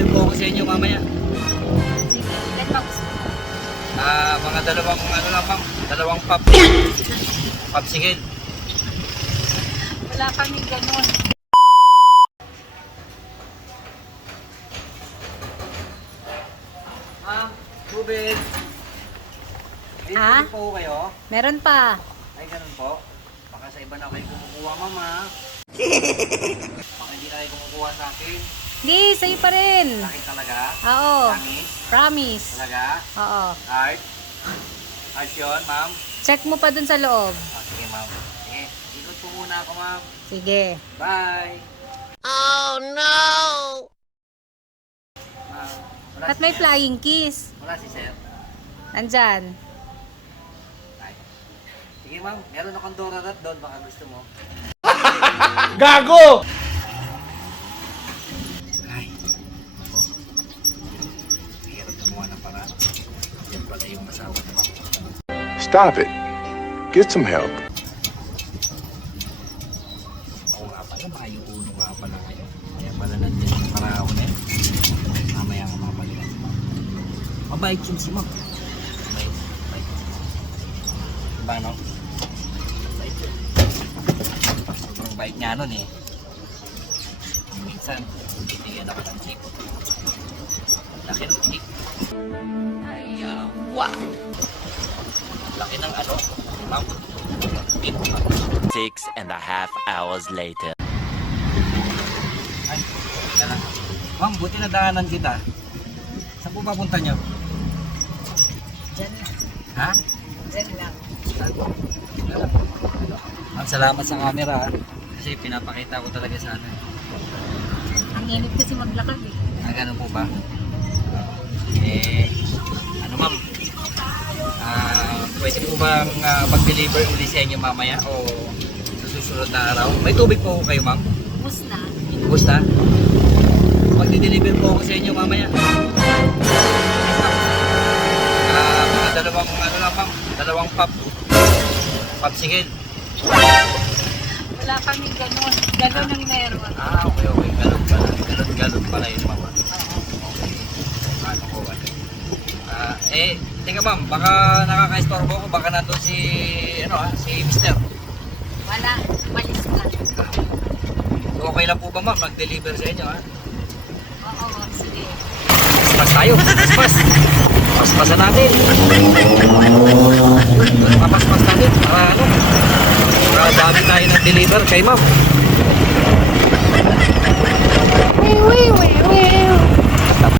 Magdi-deliver po ako sa inyo mamaya. Sige, ilan ba gusto mo? Mga dalawang ano lang ma'am, dalawang popsicle. Wala kaming ganun. Ma'am, tubig. May Ah? tubig po kayo? Meron pa. Ay, ganun po. Baka sa iba na kayo kumukuha, ma'am ha. Baka hindi na kayo kumukuha sa akin. Hindi, sa'yo pa rin. Sa akin talaga. Oo. Promise? Promise. Talaga? Oo. Art? Art yun, ma'am? Check mo pa dun sa loob. Sige, ma'am. Sige, ikot po muna ako, ma'am. Sige. Bye! Oh no! Ma'am, wala Ba't si may Sir? flying kiss? Wala si Sir. Nandyan. Ay. Sige, ma'am. Meron akong Dorarat doon. Baka gusto mo. Gago! Ay. Oh. Hirap gumawa ng paraan. Yan pala yung asawa ni ma'am. Stop it. Get some help. Oo nga pala. Maayong ulo nga pala kayo. Kaya pala nandiyan yung paraon eh. Mamaya nga mabalikan si ma'am. Mabait yun si ma'am. Mabait. Mabait. Diba no? Mabait yun. Sobrang bait niya nun eh. Minsan, bibigyan ako ng chipot. Laki ng chip. Wow! Laki ng ano? Ma'am. 6.5 hours later. Ay, teka lang. Ma'am, buti na daanan kita. Saan po papunta nyo? Diyan lang. Ha? Diyan lang. Ma'am, salamat sa camera ha. Kasi pinapakita ko talaga sana. Ang init kasi maglakad eh. Ganun po ba? Ano ma'am? Pwede po bang mag-deliver uli sa inyo mamaya o sa susunod na araw? May tubig po kayo ma'am? Ubus na. Ubus na? Mag-deliver po ako sa inyo mamaya. Mga dalawang ano lang ma'am, dalawang popsicle. Wala kaming ganun. Ganun ang meron. Okay. Galon pala. Galon pala yun ma'am. Ano ko ba? Teka ma'am, baka nakaka-istorbo ko, baka nandun si, si Mister. Wala. Malis na. Okay lang po ba ma'am, mag-deliver sa inyo ha? Oo, sige. Paspas tayo, paspas. Paspasan natin. Papaspas natin, para dami tayo ng deliver kay ma'am.